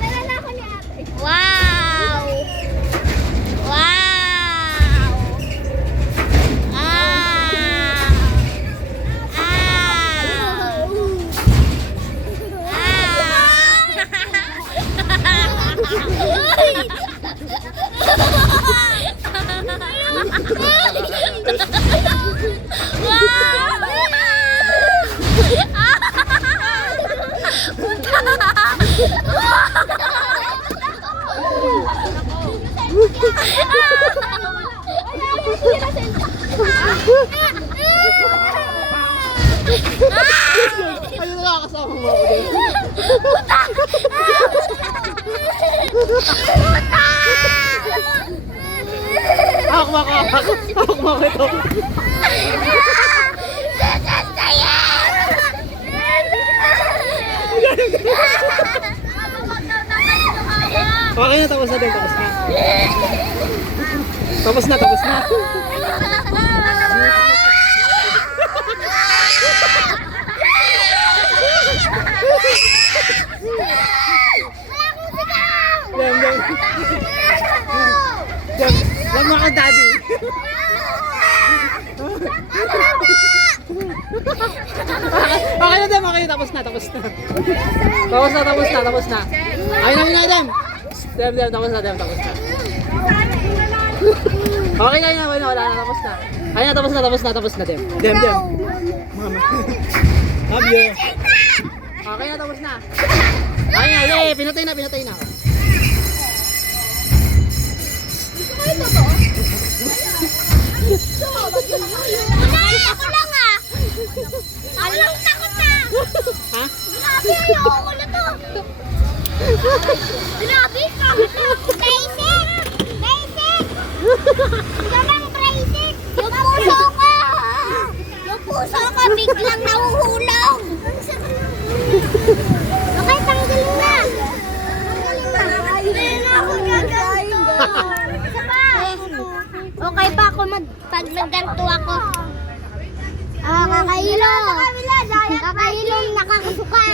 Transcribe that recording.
Nalala ko ni ate. Wow! Wow! Ah! Ah! Ano nakakasama mo ako din? Hawak mo ito. Okay na, tapos na din, tapos na. Tapos na, tapos na. Diyan, diyan. Diyan, diyan mga daddy. Okay na din, okay na, tapos na, tapos na. Tapos na, tapos na, tapos na. Ayun na, Dem. Dem, tapos na, Dem, tapos na. Okay na yun, wala na, tapos na. Ayun na, tapos na, tapos na, tapos na, Dem. Dem. Mama. Love you. Okay na, tapos na. Ayun na, yay, pinatay na, pinatay na. Ako lang ah! Ako lang takot na! Ha? Grabe, ayoko na to! Grabe, takot na! Basic! Basic! Ganang basic! Yung puso ko! Yung puso ko biglang nahuhulog! Okay, tanggalin na! Hindi na ako gaganto! Isa pa! Okay pa ako pag nagganto ako? Kakahilom! Kakahilom, nakakasuka!